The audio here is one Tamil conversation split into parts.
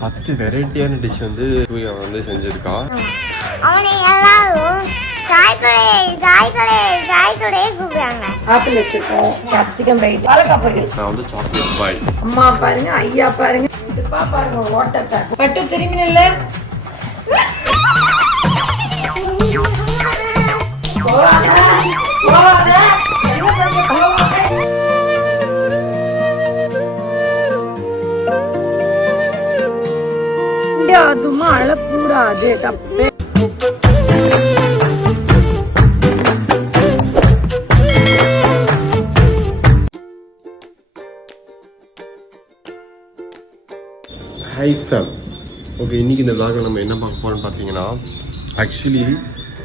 பத்து வெரைட்டியான டிஷ் வந்து சூர்யா வந்து செஞ்சிருக்கா. அவனை எல்லாரும் சாய்கடை சாய்கடை சாய்கடை கூப்பிடுறாங்க. ஆப்பிள் வச்சிருக்கோம். கேப்சிகம் ரைட் வாழைக்காய் பொரியல். நான் வந்து சாக்லேட் பாய் அம்மா பாருங்க ஐயா பாருங்க இதுப்பா பாருங்க ஓட்டத்தை. பட்டு திரும்பி இங்க அதுமா அழக்கூடாது தப்பு. ஹை ஃபேம் ஓகே இன்றைக்கி இந்த vlogல நம்ம என்ன பார்க்க போகிறோம்னு பார்த்தீங்கன்னா ஆக்சுவலி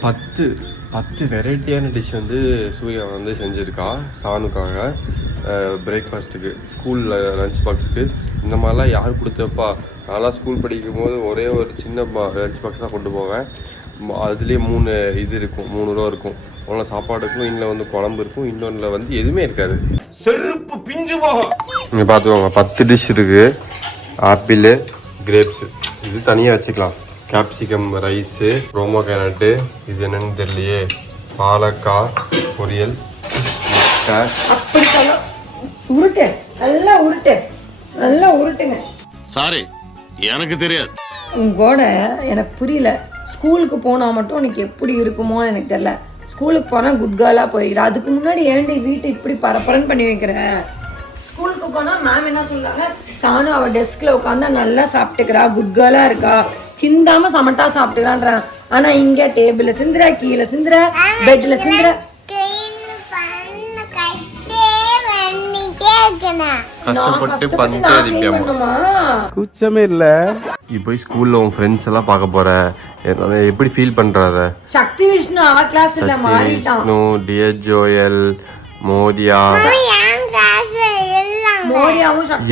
பத்து பத்து வெரைட்டியான டிஷ் வந்து சூர்யா வந்து செஞ்சுருக்கா சானுக்காக. பிரேக்ஃபாஸ்ட்டுக்கு ஸ்கூலில் லஞ்ச் பாக்ஸுக்கு இந்த மாதிரிலாம் யார் கொடுத்தப்பா? நான்லாம் ஸ்கூல் படிக்கும் போது ஒரே ஒரு சின்ன லஞ்ச் பாக்ஸ் தான் கொண்டு போவேன். அதுலேயே மூணு இது இருக்கும் மூணு ரூபா இருக்கும். ஒன்றில் சாப்பாடு இருக்கும் இன்னும் வந்து குழம்பு இருக்கும் இன்னொன்றில் வந்து எதுவுமே இருக்காது. செருப்பு பிஞ்சு போகும். இங்கே பார்த்துக்கோங்க பத்து டிஷ் இருக்குது ஆப்பிள் கிரேப்ஸ் இது தனியாக வச்சுக்கலாம். கேப்சிகம் ரைஸு ரோமோ கேரட்டு இது என்னன்னு தெரியலையே. பாலக்காய் பொரியல் முட்டை உருட்டு. நல்லா உருட்டு. நல்லா உருட்டுங்க. சாரி எனக்கு தெரியாது. உங்கூட எனக்கு புரியல. ஸ்கூலுக்கு போனால் மட்டும் உனக்கு எப்படி இருக்குமோன்னு எனக்கு தெரியல. ஸ்கூலுக்கு போனால் குட் கேர்லாக போய்க்கிற. அதுக்கு முன்னாடி ஏன்டி வீட்டை இப்படி பரபரன்னு பண்ணி வைக்கிற? ஸ்கூலுக்கு போனால் மேம் என்ன சொல்றாங்க? சானு அவள் டெஸ்கில் உட்காந்தா நல்லா சாப்பிட்டுக்கிறா. குட் கேர்லாக இருக்கா. சிந்தாம சமட்டா சாப்பிட்டுக்கிறான்றான் ஆனால் இங்கே டேபிளில் சிந்துறா கீழே சிந்துறா பெட்டில் சிந்துறா. கஷ்டப்பட்டு பண்ணிட்டே இருப்பியாமா பண்ணணுமா? நீ போய் ஸ்கூலில் உன் ஃப்ரெண்ட்ஸ் எல்லாம் பார்க்க போற. எப்படி ஃபீல் பண்றாத? சக்தி விஷ்ணு அவ கிளாஸ் இல்ல மாறிட்டான். விஷ்ணு டியர் ஜோயல் மோதியா.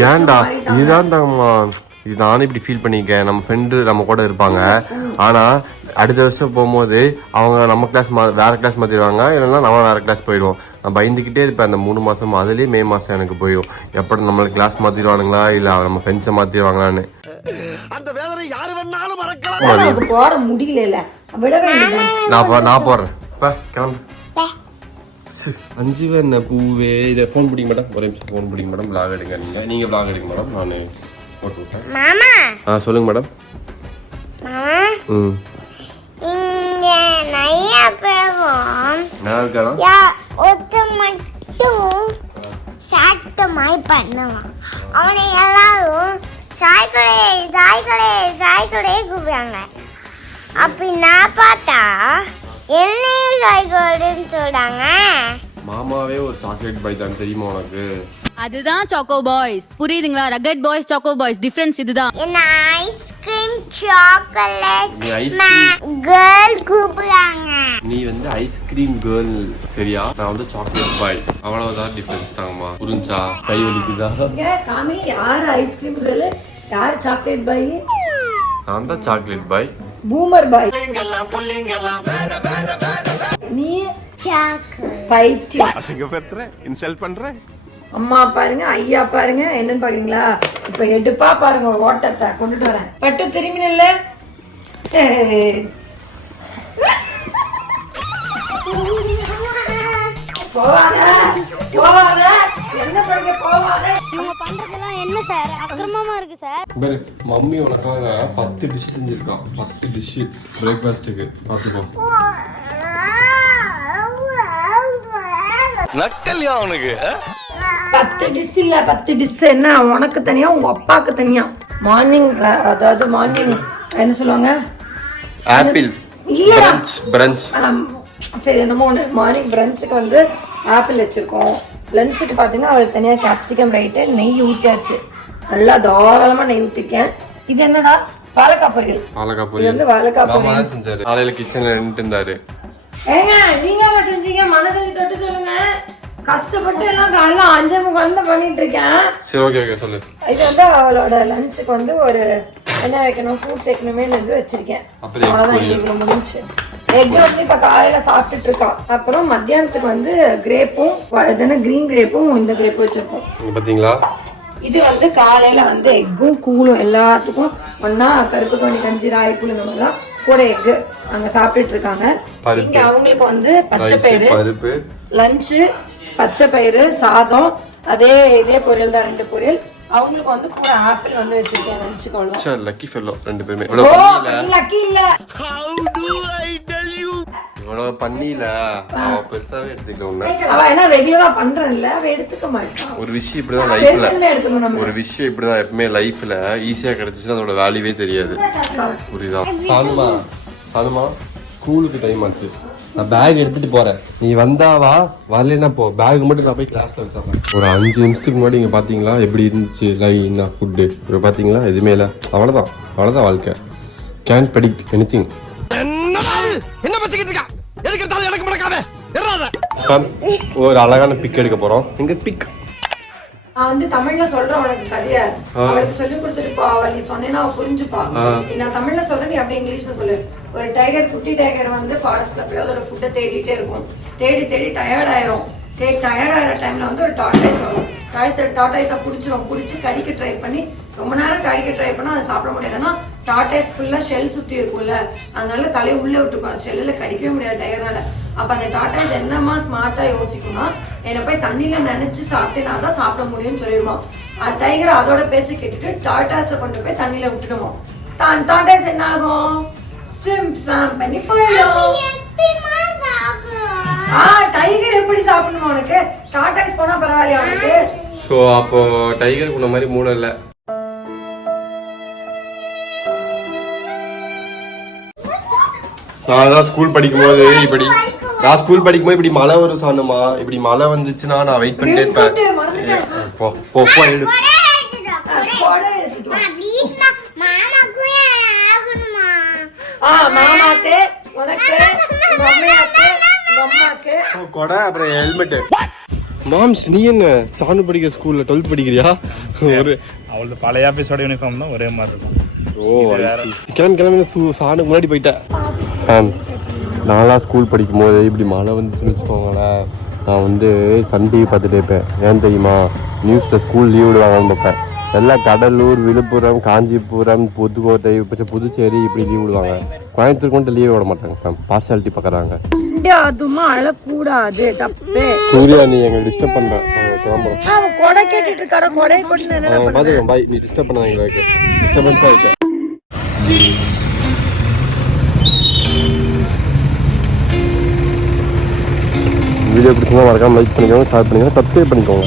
ஏன்டா? இதுதான் தாங்கம்மா இது நானும் இப்படி ஃபீல் பண்ணியிருக்கேன். நம்ம ஃப்ரெண்டு நம்ம கூட இருப்பாங்க. ஆனா அடுத்த வருஷம் போகும்போது அவங்க நம்ம கிளாஸ் மா வேற கிளாஸ் மாத்திடுவாங்க. இல்லைன்னா நம்ம வேற கிளாஸ் போயிடுவோம். நான் பயந்துக்கிட்டே இருப்பேன். அந்த மூணு மாசம் அதுலயே மே மாசம் எனக்கு போயிடும். எப்படி நம்மளுக்கு கிளாஸ் மாத்திடுவானுங்களா? இல்ல நம்ம ஃப்ரெண்ட்ஸை மாத்திடுவாங்களான்னு. அவனுக்கு போட முடியல விட வேண்டியது நான் போ- நான் போடுறேன். பா, கிளம்பு. அஞ்சு என்ன பூவே. இதை ஃபோன் பிடிங்க மேடம் ஒரே நிமிஷம் ஃபோன் பிடிங்க மேடம் vlog எடுங்க நீங்க. நீங்க vlog எடுங்க மேடம் நான் போட்டு விட்டேன் மாமா! ஆ சொல்லுங்க மேடம் மாமா! ம். இங்க நிறைய பேரும் நல்லா இருக்கானா? யா ஒருத்த மட்டும் சாட்டமாய் பண்ணுவான். அவனை எல்லாரும் சாய்கடை சாய்கடை சாய்கடை கூப்பிடுறாங்க அப்படி நான் பார்த்தா என்னையும் சாய்கடைன்னு சொல்றாங்க. மாமாவே ஒரு சாக்லேட் பாய் தான் தெரியுமா உனக்கு? அதுதான் சாக்கோ பாய்ஸ் புரியுதுங்களா? Rugged boys choco boys difference இதுதான். என்ன ஐஸ்கிரீம் சாக்லேட் கேர்ள் கூப்பிடுறாங்க. நீ வந்து ஐஸ்கிரீம் கேர்ள் சரியா? நான் வந்து சாக்லேட் பாய் அவ்வளவுதான் டிஃபரன்ஸ் தாங்கம்மா. புரிஞ்சா? கை வலிக்குதா? காமி யார் ஐஸ்கிரீம் கேர்ள் யார் சாக்லேட் பாய் நான் தான் சாக்லேட் பாய் பூமர் பாய் நீ பைத்தியம். அசிங்கப்படுத்துறேன் இன்சல்ட் பண்றேன் அம்மா பாருங்க ஐயா பாருங்க என்னன்னு பாக்குறீங்களா? இப்ப எடுப்பா பாருங்க ஓட்டத்தை கொண்டுட்டு வரேன். பட்டு திரும்பி நில்ல போவாத போவாத என்ன பண்ணுங்க போவாத. இவங்க பண்றதெல்லாம் என்ன சார்? அக்கிரமமா இருக்கு சார். பாரு மம்மி உனக்காக பத்து டிஷ் செஞ்சிருக்கான். பத்து டிஷ் பிரேக்ஃபாஸ்ட்டுக்கு பார்த்துக்கோ. நக்கல்யா அவனுக்கு பத்து டிஷ் இல்ல பத்து டிஷ் என்ன? உனக்கு தனியா உங்க அப்பாக்கு தனியா? மார்னிங் அதாவது மார்னிங் என்ன சொல்லுவாங்க? ஆப்பிள். பிரஞ்ச் சரி என்னமோ ஒன்று மார்னிங் பிரஞ்சுக்கு வந்து ஆப்பிள் வச்சுருக்கோம். லஞ்சுக்கு பார்த்தீங்கன்னா அவளுக்கு தனியாக கேப்சிகம் ரைட்டு நெய் ஊற்றியாச்சு நல்லா தாராளமாக நெய் ஊற்றிருக்கேன் இது என்னடா? வாழைக்காய் பொரியல். இது பொரியல். வந்து வாழைக்காய் பொரியல். செஞ்சாரு. காலையில கிச்சன்ல நின்றுட்டு இருந்தாரு. ஏங்க நீங்க செஞ்சீங்க? மனசு தொட்டு சொல்லுங்க. கஷ்டப்பட்டு எல்லாம் காலைல அஞ்சே முக்கால் தான் பண்ணிட்டு இருக்கேன் சரி ஓகே ஓகே சொல்லு. இது வந்து அவளோட லஞ்சுக்கு வந்து ஒரு என்ன வைக்கணும் ஃப்ரூட்ஸ் வைக்கணுமே வந்து வச்சிருக்கேன். அவ்வளோதான். எங்களுக்கு முடிஞ்சு. எக் வந்து இப்போ காலையில சாப்பிட்டுட்டு இருக்கா அப்புறம் மத்தியானத்துக்கு வந்து கிரேப்பும் என்ன கிரீன் கிரேப்பும் இந்த கிரேப்பும் வச்சிருக்கோம். இங்க பாத்தீங்களா? இது வந்து காலையில வந்து எக்கும் கூழும் எல்லாத்துக்கும் ஒண்ணா கருப்பு கவனி கஞ்சி ராய் கூழ் இந்த மாதிரிலாம் கூட எக்கு அங்க சாப்பிட்டுட்டு இருக்காங்க. இங்க அவங்களுக்கு வந்து பச்சை பயிறு லஞ்சு பச்சை பயிறு சாதம் அதே இதே பொரியல் தான் ரெண்டு பொரியல். அவங்களுக்கு வந்து கூட ஆப்பிள் வந்து வச்சிருக்கேன் லக்கி ஃபெல்லோ ரெண்டு பேருமே. ஓ இவ்வளோ பண்ணியில? லக்கி இல்ல. இவ்வளோ பண்ணியில? அவ பெருசாவே எடுத்துக்கல உன்ன. அவ என்ன ரெகுலரா பண்றேன்ல அவ எடுத்துக்க மாட்டான் ஒரு விஷயம் இப்படிதான் லைஃப்ல ஒரு விஷயம் இப்படிதான் எப்பவுமே லைஃப்ல ஈஸியா கிடைச்சிச்சுன்னா அதோட வேல்யூவே தெரியாது. புரியுதா? சாலுமா சாலுமா ஸ்கூலுக்கு டைம் ஆச்சு. நான் பேக் எடுத்துட்டு போறேன். நீ வந்தா வா வரலைன்னா போ. பேக் மட்டும் நான் போய் கிளாஸ்ல வச்சிடறேன் ஒரு அஞ்சு நிமிஷத்துக்கு முன்னாடி இங்க பாத்தீங்களா? எப்படி இருந்துச்சு? லைனா ஃபுட்டு இப்போ பாத்தீங்களா? எதுவுமே இல்லை. அவ்வளவுதான். அவ்வளவுதான் வாழ்க்கை. Can predict anything. என்ன பச்சிக்கிட்டு இருக்கா? எதுக்கு எடுத்தாலும் எனக்கு முடக்காம ஒரு அழகான பிக் எடுக்க போறோம். எங்க பிக் நான் வந்து தமிழ்ல சொல்றேன் உனக்கு கதைய. அவளுக்கு சொல்லி கொடுத்துட்டு போ அவ நீ சொன்னேன்னா புரிஞ்சுப்பா. நான் தமிழ்ல சொல்றேன் நீ அப்படியே இங்கிலீஷ்ல சொல்லு. ஒரு டைகர் குட்டி டைகர் வந்து ஃபாரஸ்ட்ல போய் அதோட ஃபுட்டை தேடிட்டே இருக்கும். தேடி தேடி டயர்ட் ஆயிரும். தேடி டயர்ட் ஆயிர டைம்ல வந்து ஒரு டாட்டாய்ஸ் வரும். டாய்ஸ் டாட்டாய்ஸை பிடிச்சிரும். பிடிச்சி கடிக்க ட்ரை பண்ணி ரொம்ப நேரம் கடிக்க ட்ரை பண்ணா அதை சாப்பிட முடியாதுன்னா டாட்டாய்ஸ் ஃபுல்லா ஷெல் சுத்தி இருக்கும்ல. அதனால தலையை உள்ள அந்த ஷெல்லில் கடிக்கவே முடியாது டயர்னால அப்ப அந்த டாட்டாய்ஸ் என்னமா ஸ்மார்ட்டா யோசிக்கும்னா என்னை போய் தண்ணியில நினைச்சு சாப்பிட்டேனா தான் சாப்பிட முடியும்னு சொல்லிடுவோம் அது டைகர் அதோட பேச்சு கேட்டுட்டு டாட்டாஸை கொண்டு போய் தண்ணியில விட்டுடுவோம் தான் டாட்டாஸ் என்ன ஆகும் ஸ்விம் ஸ்வாம் பண்ணி போயிடும். ஆ டைகர் எப்படி சாப்பிடணுமா உனக்கு? டாட்டாஸ் போனா பரவாயில்லையா உனக்கு? ஸோ அப்போ டைகர் குண மாதிரி மூளை இல்லை. நான் தான் ஸ்கூல் படிக்கும்போது இப்படி நான் ஸ்கூல் படிக்கும்போது இப்படி மழை வரும் சாணுமா இப்படி மழை வந்துச்சுன்னா நான் வெயிட் பண்ணிட்டே இருப்பேன். போ போ எடு கொடை அப்புறம் ஹெல்மெட் மாம்ஸ் நீ என்ன சாணு படிக்கிற ஸ்கூல்ல டுவெல்த் படிக்கிறியா? ஒரு அவளது பழைய ஆஃபீஸோட யூனிஃபார்ம் தான் ஒரே மாதிரி இருக்கும். ஓ கிளம்பி கிளம்பி சாணு முன்னாடி போயிட்டேன் நான்லாம் ஸ்கூல் படிக்கும்போது இப்படி மழை வந்துச்சுன்னு வச்சுக்கோங்களேன் நான் வந்து சன் டிவி பார்த்துட்டு இருப்பேன். ஏன் தெரியுமா? நியூஸில் ஸ்கூல் லீவ் விடுவாங்கன்னு பார்ப்பேன். எல்லாம் கடலூர் விழுப்புரம் காஞ்சிபுரம் புதுக்கோட்டை இப்போ புதுச்சேரி இப்படி லீவ் விடுவாங்க. கோயம்புத்தூர் மட்டும் லீவ் விட மாட்டாங்க பார்சாலிட்டி பார்க்குறாங்க. அதுமா அழக்கூடாது தப்பு. சூர்யா நீ எங்களை டிஸ்டர்ப் அவன் கொடை கேட்டுட்டு கொடை கொண்டு பார்த்துக்கோ பாய் நீ டிஸ்டர்ப் பண்ணாங்க எங்களுக்கு டிஸ்டர்பன்ஸாக இருக்கு வீடியோ பிடிச்சிங்கன்னா மறக்காம லைக் பண்ணிக்கோங்க ஷேர் பண்ணிக்கோங்க சப்ஸ்கிரைப் பண்ணிக்கோங்க.